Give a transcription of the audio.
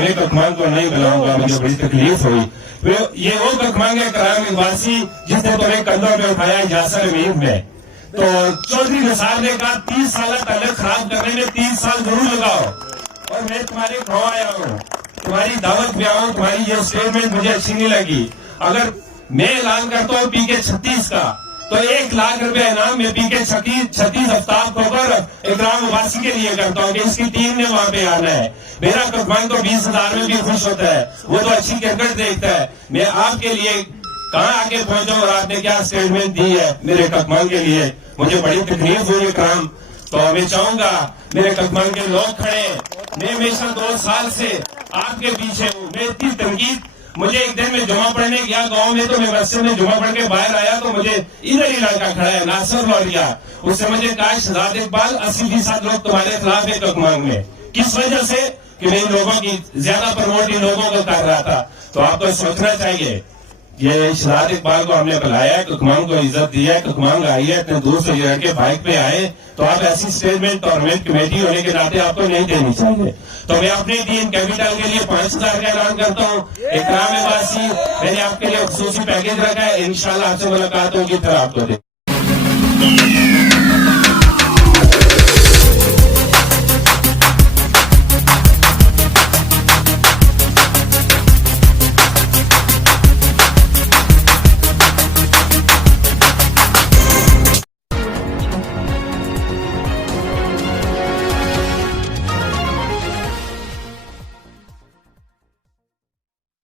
अकेले ककमांग को नहीं बुलाऊंगा, मुझे बड़ी तकलीफ हुई। ये वो ककमांग है कराम वासी जिसने तुम्हें कंधों में उठाया यासर अमीर में। तो चौधरी निसार ने कहा 30 साल ताल्लुक खराब करने में 30 साल जरूर लगाओ, और मैं तुम्हारे गाँव आया हूँ, तुम्हारी दावत में आऊँ, तुम्हारी ये स्टेटमेंट मुझे अच्छी नहीं लगी। अगर मैं ऐलान करता हूँ PK 36 का, तो 1 लाख रुपए इनाम में PK 36 आफ्ताब कोबर इकराम वासी के लिए करता हूँ कि इसकी टीम ने वहां पे आना है। मेरा ककमांग तो 20,000 में भी खुश होता है, वो तो अच्छी क्रिकेट देखता है। मैं आपके लिए कहाँ आगे पहुंचा और आपने क्या स्टेटमेंट दी है मेरे ककमांग के लिए, मुझे बड़ी तकलीफ हुई इकराम। तो मैं चाहूंगा मेरे ककमांग के लोग खड़े, मैं हमेशा 2 साल से आपके पीछे हूँ। मैं इतनी तनकीद, मुझे एक दिन में जुमा पढ़ने गया गांव में, तो मैं मस्जिद में जुमा पढ़ के बाहर आया तो मुझे इधर ही लड़का खड़ा है नासिर लौरिया, उससे मुझे कहा शहजाद इकबाल 80% लोग तुम्हारे खिलाफ है ककमांग में। किस वजह से? कि मैं इन लोगों की ज्यादा प्रमोट इन लोगों को कर रहा था। तो आपको सोचना चाहिए, ये शहजाद इकबाल को हमने बुलाया है, ककमांग को इज्जत दी है, ककमांग आई है, इतने दूर से ये के बाइक पे आए, तो आप ऐसी स्टेटमेंट टूर्नामेंट कमेटी होने के नाते आपको नहीं देनी चाहिए। तो मैं अपनी टीम कैपिटल के लिए 5,000 का ऐलान करता हूँ। इकराम वासी मैंने आपके लिए खुसूसी पैकेज रखा है, इंशाल्लाह आपसे मुलाकात होगी फिर आपको दे।